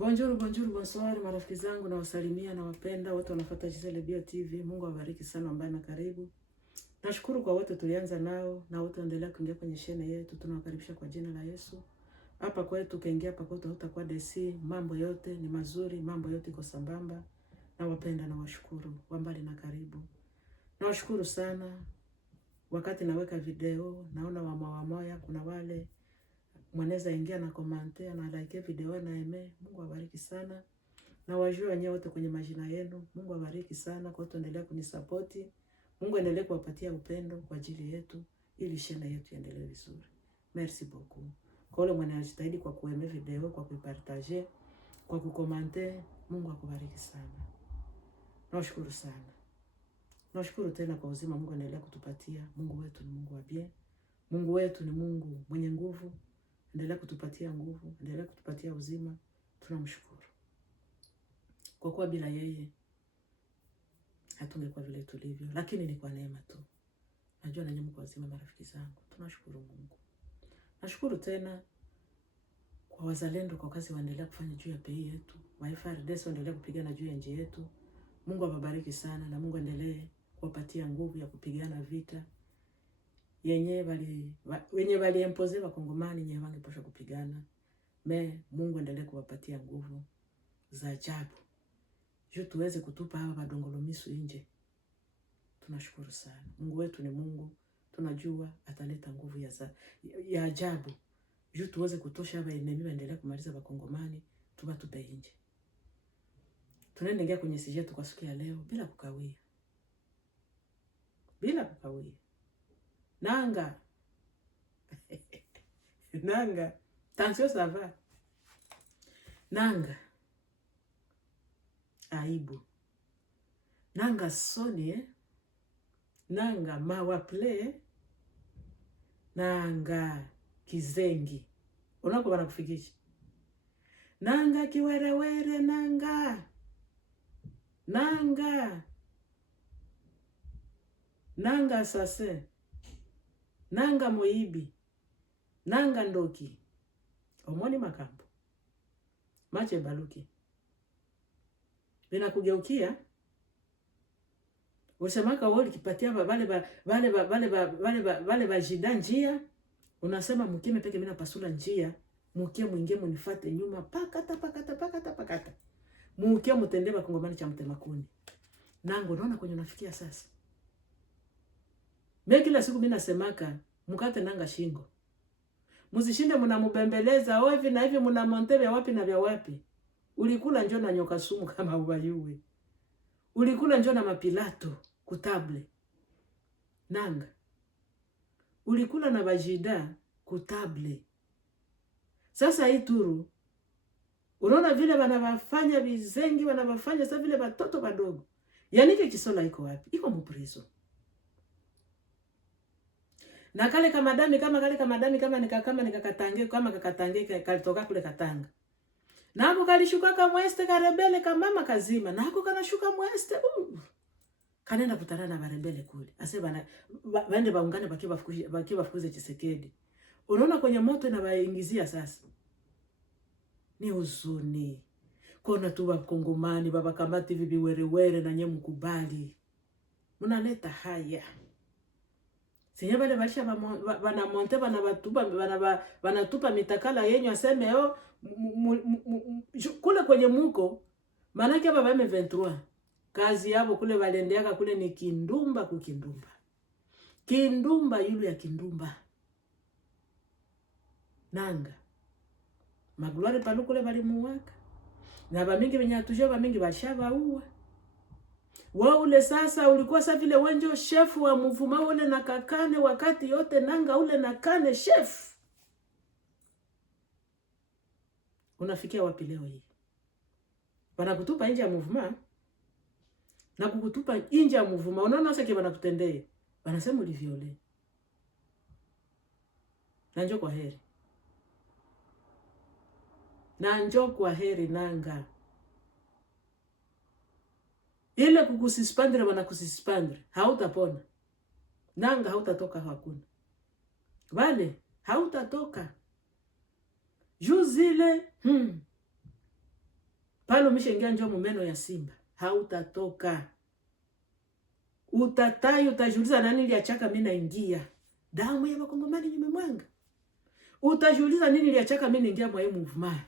Bonjour, bonjour, bonsoir marafiki zangu na wasalimia na wapenda wote wanafuata Giselle Bio TV. Mungu awabariki sana mbaya na karibu. Nashukuru kwa wote tulianza nao na wote endelea kuingia kwenye shene yetu. Tunawakaribisha kwa jina la Yesu. Hapa kwetu kaingia hapa kwetu utakuwa DC, mambo yote ni mazuri, mambo yote iko sambamba. Na wapenda na washukuru mbali na karibu. Na washukuru sana. Wakati naweka video, naona wamoya kuna wale mwanaweza ingia na komante na like video na Mungu awabariki sana. Na wajua wenyewe wote kwenye majina yenu. Mungu awabariki sana kwa kuendelea kunisapoti. Mungu endelee kuwapatia upendo kwa ajili yetu ili shena yetu iendelee vizuri. Merci beaucoup. Kwa wale mwanajitahidi kwa kueme video, kwa kuipartager, kwa kukomante, Mungu akubariki sana. Nashukuru sana. Nashukuru tena kwa uzima Mungu endelea kutupatia. Mungu wetu ni Mungu wa bien. Mungu wetu ni Mungu mwenye nguvu. Endelea kutupatia nguvu, endelea kutupatia uzima. Tunamshukuru. Kwa kuwa bila yeye hatungekuwa vile tulivyo, lakini ni kwa neema tu. Najua na nyinyi kwa uzima marafiki zangu. Tunashukuru Mungu. Nashukuru tena kwa wazalendo kwa kazi waendelea kufanya juu ya pei yetu. FARDC waendelea kupigana juu ya nchi yetu. Mungu awabariki sana na Mungu endelee kuwapatia nguvu ya kupigana vita wenye waliempoze wakongomani nyewe wangepaswa kupigana. Mungu endelee kuwapatia nguvu za ajabu. Juu tuweze kutupa hawa badongolomisu nje. Tunashukuru sana. Mungu wetu ni Mungu. Tunajua ataleta nguvu ya ajabu. Juu tuweze kutosha hawa enemy waendelee kumaliza wakongomani tupe nje. Tunaenda ingia kwenye sije tukasikia leo bila kukawia. Bila kukawia. Nanga. Nanga. Tension ça va. Nanga. Aibu. Nanga soni, nanga mawaple, nanga kizengi. Unako bana kufikisha. Nanga kiwerewere, nanga. Nanga. Nanga sase. Nanga moibi. Nanga ndoki. Omoni makambo. Mache baluki. Bina kugeukia. Usemaka wali kipatia wale bajida njia. Unasema mkime peke mina pasula njia. Mkie mwingie munifate nyuma. Pakata. Mkie mutende bakongomani cha mtemakuni. Nango naona kwenye unafikia sasa. Kila siku mimi nasemaka mkate nanga shingo. Muzishinde mnamubembeleza hivi na hivi mnamonte wapi na vya wapi. Ulikula njoo na nyoka sumu kama ubayuwe. Ulikula njoo na mapilato kutable. Nanga. Ulikula na bajida kutable. Sasa hii turu. Unaona vile wanawafanya vizengi, wanawafanya sasa vile watoto wadogo. Yanike kisola iko wapi? Iko muprizo. Na kale kamadami kama nikakatange kalitoka kule Katanga. Na hapo kalishuka kama mweste karebele kama mama kazima. Na hapo kanashuka mweste. Kanenda kutana na barebele kule. Ase baende baungane bakiwa fukuze Tshisekedi. Unaona kwenye moto inawaingizia sasa. Ni huzuni. Kona tu wakongomani baba kamati vibiwerewere na nyemu kubali. Munaleta haya. Sinye bale basha banamonte banatupa mitakala yenyu aseme kule kwenye muko manake hapa M23 kazi yabo kule balendeaka kule ni kindumba kukindumba. Kindumba yulu ya kindumba. Nanga. Magulare palu kule bali muwaka. Na bamingi benyatujua bamingi bashaba uwa. Ule sasa ulikuwa sasa vile wenjo chef wa mvuma ule na kakane wakati yote nanga ule na kane chef. Unafikia wapi leo hii? Wanakutupa nje ya mvuma na kukutupa nje ya mvuma. Unaona sasa kile wanakutendea. Wanasema uliviole. Na njoo kwa heri. Na njoo kwa heri nanga. Ile kukusispandre wanakusispandre. Hautapona. Nanga hautatoka hakuna. Wale hautatoka. Juzile Pale umeshaingia njoo mumeno ya simba, hautatoka. Utatai, utajiuliza nani iliachaka mimi naingia. Damu ya Wakongomani nimemwanga. Utajiuliza nini iliachaka mimi naingia mwa hii movement.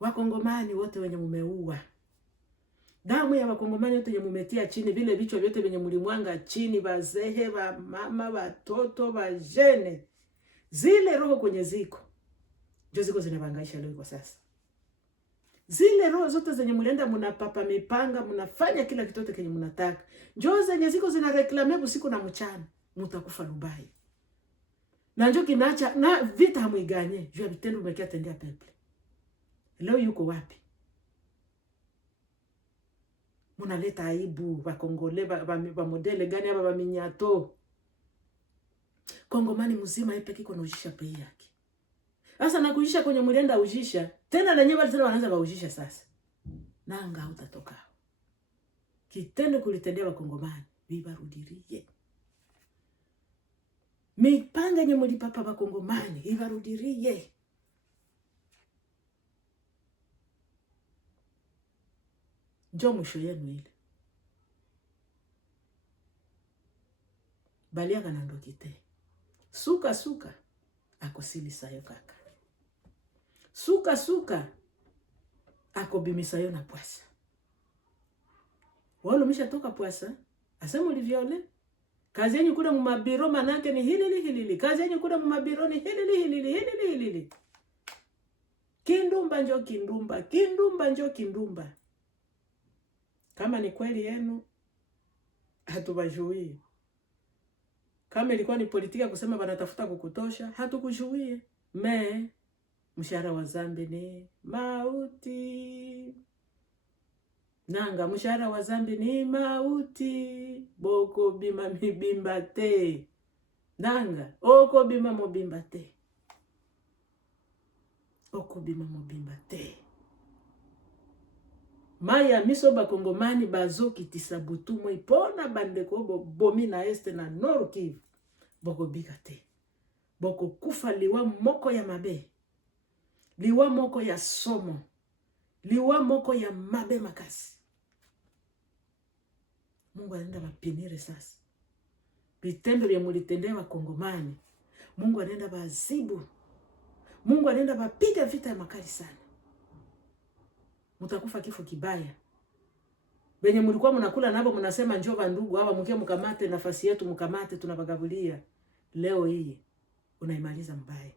Wakongomani wote wenye mumeua. Damu ya Wakongomani wote wenye mumetia chini, vile vichwa vyote venye mlimwanga chini, bazehe, ba mama, watoto, bajene. Zile roho kwenye ziko. Ndio ziko zinabangaisha leo kwa sasa. Zile roho zote zenye mlienda mnapapa mipanga, mnafanya kila kitote kenye mnataka. Njoo zenye ziko zinareklame usiku na mchana, mtakufa Dubai. Na njoo kinaacha na vita hamuiganye, juu ya vitendo mmekia tendea peple. Leo yuko wapi? Munaleta aibu wa Kongole ba modele gani hapa ba minyato. Kongomani mzima ipe kiko na ujisha pei yake. Sasa na kuisha kwenye mlienda ujisha, tena na nyeba tena wanaanza baujisha sasa. Nanga utatoka. Kitendo kulitendea Wakongomani, vibarudirie. Mipanga yenye mlipapa Wakongomani, vibarudirie. Njoo mwisho yenu ile. Balia kana ndo kite. Suka suka akosili sayo kaka. Suka suka akobimisa yo na pwasa. Walo misha toka pwasa, asema ulivyole. Kazi yenyu kule mumabiro manake ni hilili. Kazi yenyu kule mumabiro ni hilili. Kindumba njo kindumba. Kindumba njo kindumba. Kama ni kweli yenu, hatubajui. Kama ilikuwa ni politika kusema wanatafuta kukutosha, hatukujuie. Mshahara wa zambi ni mauti. Nanga, mshahara wa zambi ni mauti. Boko bima mibimba te. Nanga, oko bima mobimba te. Oko bima mobimba te. Maya miso Bakongomani bazoki tisabutu mo ipona bandeko bomi na este na Nord Kivu. Boko bika te. Boko kufa liwa moko ya mabe. Liwa moko ya somo. Liwa moko ya mabe makasi. Mungu anaenda mapinire sasa. Vitendo vya mulitendea Wakongomani. Mungu anaenda bazibu. Mungu anaenda bapiga vita ya makali sana. Mutakufa kifo kibaya. Benye mlikuwa mnakula nabo mnasema njoo bandugu hawa mke mkamate nafasi yetu mkamate tunabagabulia. Leo hii unaimaliza mbaya.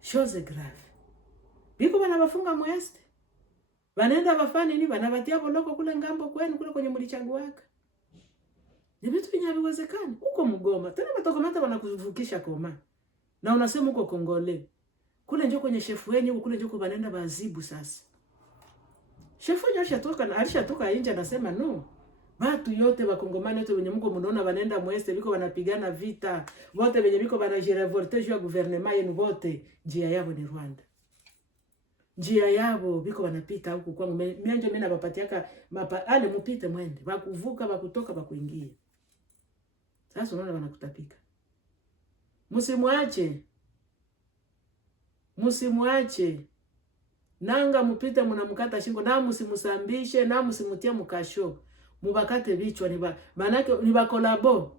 Chose grave. Biko bana bafunga mweste. Banaenda bafani ni banabatia boloko kule ngambo kwenu kule kwenye mlichaguaka. Ni vitu vinyaviwezekana. Uko Mgoma. Tena batokomata banakuvukisha koma. Na unasema uko Kongole. Kule njoo kwenye shefu wenyu kule njoo banaenda bazibu sasa. Shefu wenyu alishatoka nje anasema no. Watu yote Wakongomani wote wenye mko mnaona wanaenda mweste biko wanapigana vita. Wote wenye biko wanajirevolte juu ya gouvernement yenu wote njia yao ni Rwanda. Njia yao biko wanapita huko kwangu mianjo mimi nabapatiaka ale mpite mwende. Wakuvuka wakutoka wakuingia. Sasa unaona wanakutapika. Musimuache. Nanga mupite mnamkata shingo na musimusambishe na musimutia mukasho. Mubakate bichwa manake ni bakolabo.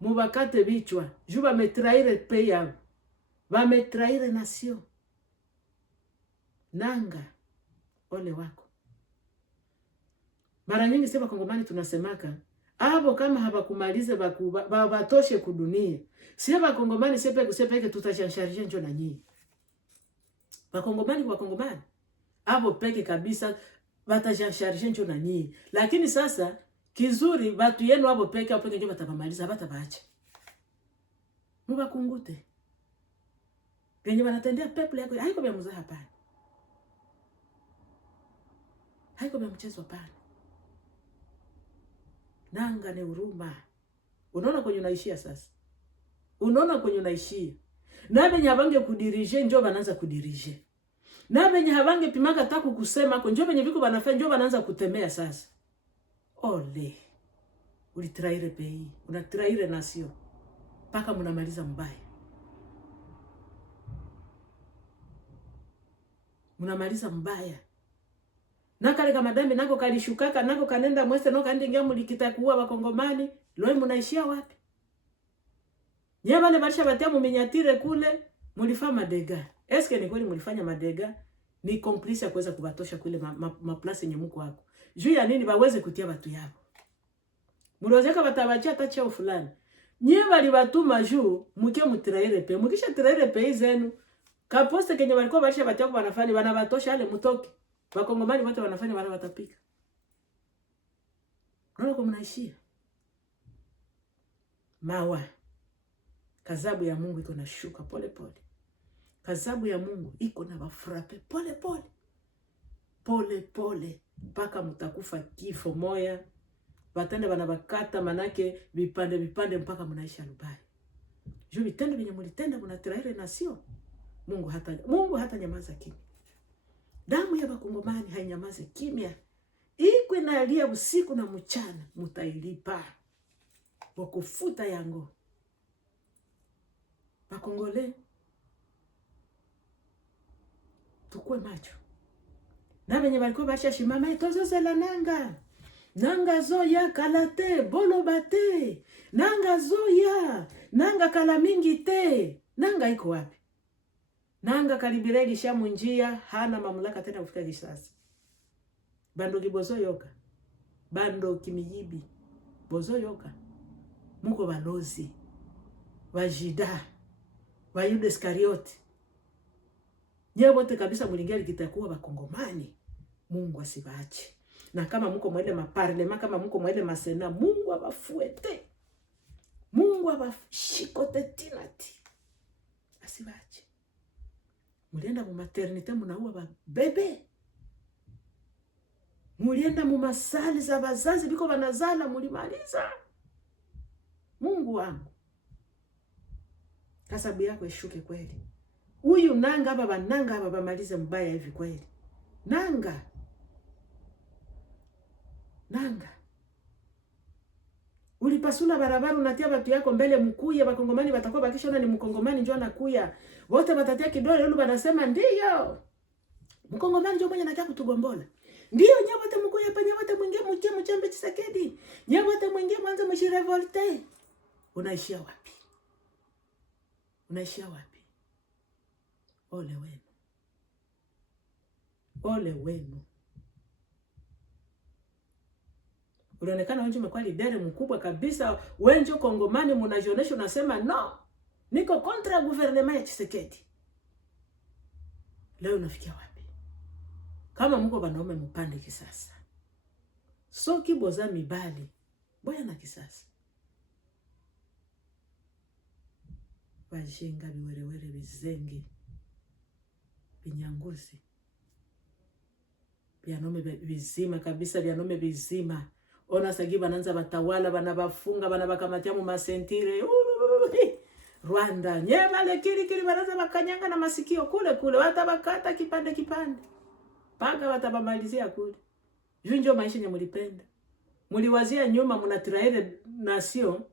Mubakate bichwa. Juba metraire peya. Ba metraire nation. Nanga ole wako. Mara nyingi sema Kongomani tunasemaka abo kama habakumalize batoshe kudunia. Sema Kongomani sepeke tutashansharije njo na nyinyi. Wakongomani kwa Kongomani abo peke kabisa batashansharije njo na nyinyi. Lakini sasa kizuri watu yenu abo peke njo batabamaliza batabaacha. Mubakungute. Penye wanatendea people yako haiko vya mzaha hapana. Haiko vya mchezo hapana. Nanga ni huruma. Unaona kwenye unaishia sasa. Unaona kwenye unaishia. Na benye habange kudirije njoo banaanza kudirije. Na benye habange pimaka taku kusema kwa njoo benye viko banafanya njoo banaanza kutemea sasa. Ole. Ulitraire pays, unatraire nation. Paka mnamaliza mbaya. Mnamaliza mbaya. Na kale kama dambi nako kalishukaka nako kanenda mwese no kandi ngia mulikitakuwa bakongomani, leo mnaishia wapi? Nyama ne barisha batia muminyatire kule, mulifanya madega. Eske ni kweli mulifanya madega? Ni complice ya kuweza kubatosha kule maplasi yenye mko wako. Juu ya nini baweze kutia watu yao? Mulozeka batabachia hata chao fulani. Nyie bali batuma juu muke mutiraire pe. Mukisha tiraire pe zenu. Kaposte kenye walikuwa barisha batia kwa wanafanya banabatosha ale mutoke. Bakongomani wote wanafanya wale watapika. Unaona kwa mnaishia. Mawa. Kazabu ya Mungu iko na shuka pole pole. Kazabu ya Mungu iko na wafrape pole pole. Pole pole. Mpaka mtakufa kifo moya. Batende banabakata manake vipande mpaka mnaisha lubaya. Juu vitendo vyenye mlitenda mnatiraire na sio. Mungu hata nyamaza kimya. Damu ya bakongomani hainyamaze kimya. Iko inalia usiku na mchana, mutailipa. Wakufuta yango. Bakongole tukue macho. Na benye balikuwa basha shimama itozo zela nanga. Nanga zoya kalate, bolo bate. Nanga zoya, nanga kalamingi te. Nanga iko wapi? Nanga kalibireli shamu njia, hana mamlaka tena kufika kisasa. Bando kibozo yoka. Bando kimijibi. Bozo yoka. Muko balozi. Wajida. Wa Yuda Iskarioti. Nye wote kabisa mulingia likitakuwa bakongomani. Mungu asibache. Na kama muko mwele maparlema, kama muko mwele masena, Mungu abafuete. Mungu abashikote tinati. Asibache. Mulienda mu maternite munaua ba bebe. Mulienda mu masali za bazazi biko banazala mulimaliza. Mungu wangu. Kasabu yako ishuke kweli. Huyu nanga baba bamalize mbaya hivi kweli. Nanga. Ulipasula barabara unatia watu yako mbele mkuya bakongomani batakuwa bakishona ni mkongomani njoo anakuya. Wote batatia kidole lulu banasema ndiyo. Mkongomani njoo mwenye anakia kutugombola. Ndiyo nyawote mkuya pa nyawote mwingie mchie mchambe Tshisekedi. Nyawote mwingie mwanze mshirevolte. Unaishia wapi? Unaishia wapi? Ole wenu. Ole wenu. Unaonekana wengi umekuwa lidere mkubwa kabisa. Wengi kongomani mnajionesha unasema no. Niko kontra gouvernement ya Tshisekedi. Leo unafikia wapi? Kama mko banaume mpande kisasa. Soki boza mibali. Boya na kisasa. Wajinga biwerewere bizengi. Binyanguzi. Bianome bizima kabisa, bianome bizima. Ona sagi bananza batawala, banabafunga, banabakamatia mu masentire. Rwanda, nyema le kiri bananza bakanyanga na masikio kule. Watabakata kipande. Paka watabamalizia kule. Junjo maisha nye mulipenda. Muliwazia nyuma munatiraire nasio.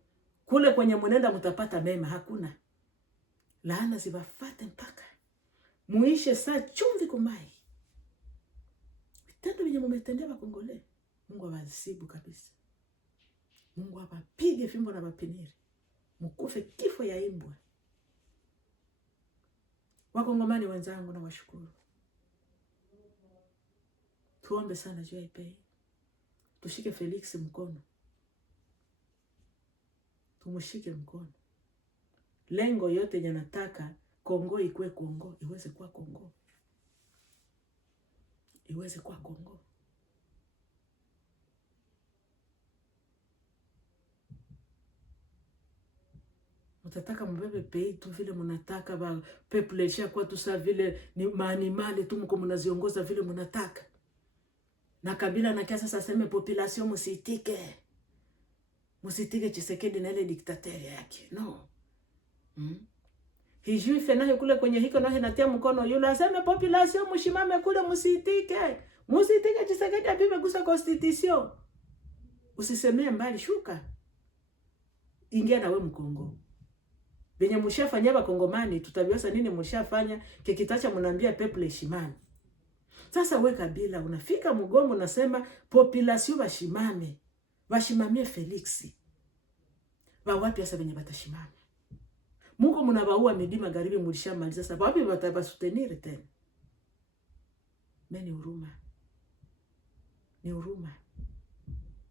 Kule kwenye munenda mutapata mema, hakuna. Laana zibafate mpaka. Muishe saa chumvi kumai. Vitendo vyenye mumetendea bakongole. Mungu awazibu kabisa. Mungu awapige fimbo na mapiniri. Mkufe kifo ya imbwa. Wakongomani wenzangu na washukuru. Tuombe sana juu ya ipei. Tushike Felix mkono. Tumushike mkono. Lengo yote yanataka Kongo ikue Kongo, iweze kuwa Kongo. Iweze kuwa Kongo. Mutataka mbebe pei tu vile munataka, ba peplesha kwa tu sa vile ni maanimale tu mko munaziongoza vile munataka. Na Kabila na kiasa sasa seme population musitike. Musitike Tshisekedi na ile diktateri yake. No. Hijui fenahe kule kwenye hiko na natia mkono yule aseme population mushimame kule musitike. Musitike Tshisekedi abibe gusa constitution. Usisemee mbali shuka. Ingia na we Mkongo. Benye mushafanya bakongomani tutabiwasa nini mushafanya kikitacha mnaambia people shimani. Sasa we Kabila unafika Mugombo unasema population bashimamie Felix. Wapi sasa wenye batashimama? Mungu mnabaua Midi Magharibi mulishamaliza, sasa wapi batabasutenir tena? Mimi huruma. Ni huruma.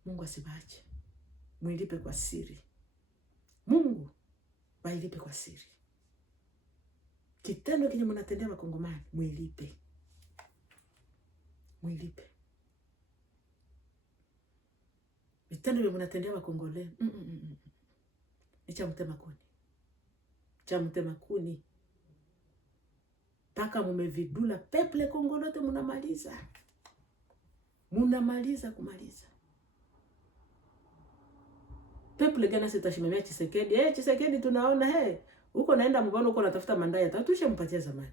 Mungu asibache. Mwilipe kwa siri. Mungu bailipe kwa siri. Kitendo kinye mnatendea Wakongomani, mwilipe. Mwilipe. Vitendo vya mnatendea Wakongole. Ni cha mtema kuni. Cha mtema kuni. Paka mumevidula peple Kongolote munamaliza. Munamaliza kumaliza. Peple gana sitashimamia Tshisekedi. Tshisekedi tunaona huko naenda Mugombo huko natafuta mandai ya 3. Tushampatia zamani.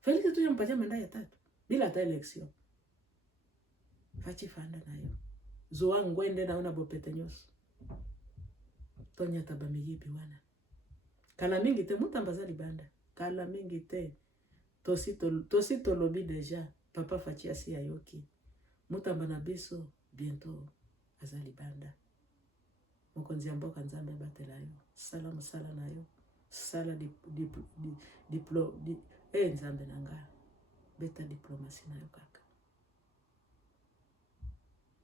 Felix tushampatia mandai ya 3 bila hata election. Fachi fanda nayo. Zoa ngwende naona bopete nyoso. Tonya tabamiyibi wana. Kala mingi te mutambazali banda. Kala mingi te. Tosito lobi deja. Papa fachi asi ayoki. Mutamba na biso bientôt azali banda. Mokonzi mboka Nzambe batelayo. Salamu sala nayo. Sala Nzambe nanga. Beta diplomasi nayo kaka.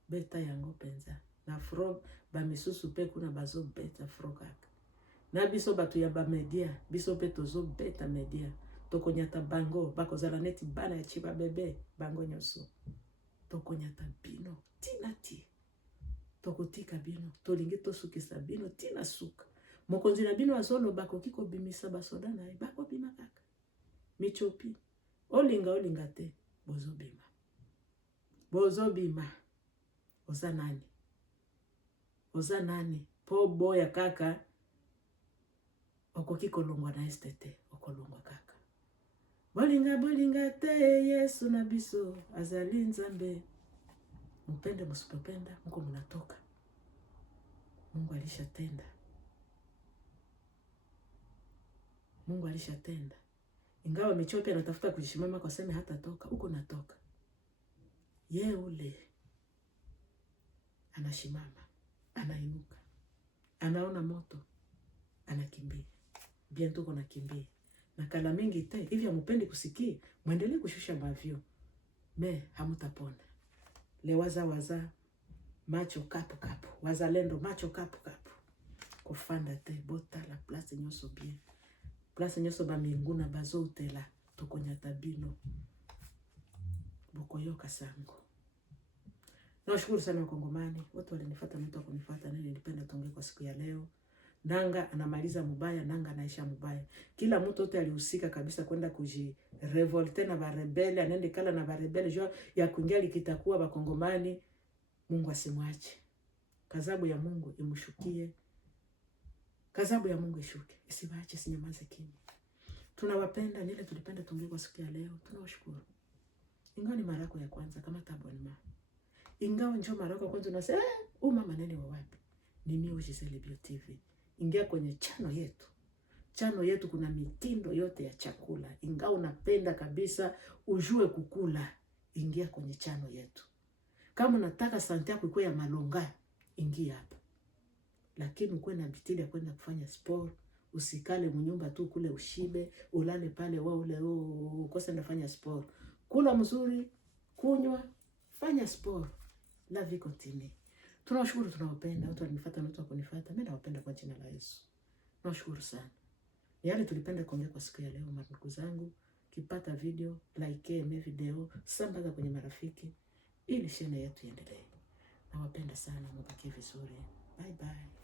Beta yango penza. Na frog ba misusu pe kuna bazo beta frog kaka. Na biso batu ya ba media, biso pe tozo beta media. Tokonyata bango, bakozala neti bana ya chiba bebe, bango nyoso. Tokonyata bino, tina ti. Tokotika bino, tolingi tosukisa bino, tina suka. Mokonzi na bino azolo bako kiko bimisa basoda na bako bima kaka. Michopi. Olinga te, bozo bima. Bozo bima. Oza nani? Po boya kaka. Okoki kolongwa na STT. Okolongwa kaka. Bolinga te Yesu na biso. Azali Nzambe. Mpende musipopenda. Mko mnatoka. Mungu alishatenda. Mungu alishatenda. Ingawa Michopi anatafuta kujishimama kwa sema hata toka. Uko natoka. Ye ule. Anashimama. Anainuka. Anaona moto. Anakimbia. Bientôt kuna kimbia. Na kala mingi te. Hivi hamupendi kusikia. Muendelee kushusha mavyo. Me hamutapona. Le waza. Macho kapu. Wazalendo macho kapu. Kufanda te. Bota la place nyoso bien. Place nyoso ba minguna bazo utela. Tokonyata bino. Bokoyoka sango. Nashukuru sana Wakongomani. Watu walinifuata, mtu akonifuata, nini nilipenda tuongee kwa siku ya leo. Nanga anamaliza mubaya, Nanga anaisha mubaya. Kila mtu wote alihusika kabisa kwenda kujirevolte na barebele, anende kala na barebele jua ya kuingia likitakuwa Wakongomani. Mungu asimwache. Kazabu ya Mungu imshukie. Kazabu ya Mungu ishuke. Isibache, sinyamaze kimya. Tunawapenda, nile tulipenda tuongee kwa siku ya leo. Tunawashukuru. Ingawa ni mara yako ya kwanza kama tabonima. Ingawa njoo mara yako kwanza unasema mama nene wa wapi? Ni mimi Giselle Bio TV. Ingia kwenye chano yetu kuna mitindo yote ya chakula. Ingawa unapenda kabisa ujue kukula, ingia kwenye chano yetu. Kama unataka sante yako ikuwe ya malonga, ingia hapa. Lakini ukuwe na bitili ya kwenda kufanya sport, usikale mnyumba tu kule ushibe, ulale pale ule ukose ndafanya sport. Kula mzuri, kunywa, fanya sport. La vie continue. Tunawashukuru, tunawapenda. Watu walinifuata na watu wakunifuata. Mimi nawapenda kwa jina la Yesu. Nawashukuru sana. Yale tulipenda kuongea kwa siku ya leo ndugu zangu. Kipata video, like video, sambaza kwenye marafiki ili channel yetu iendelee. Nawapenda sana, mbaki vizuri. Bye bye.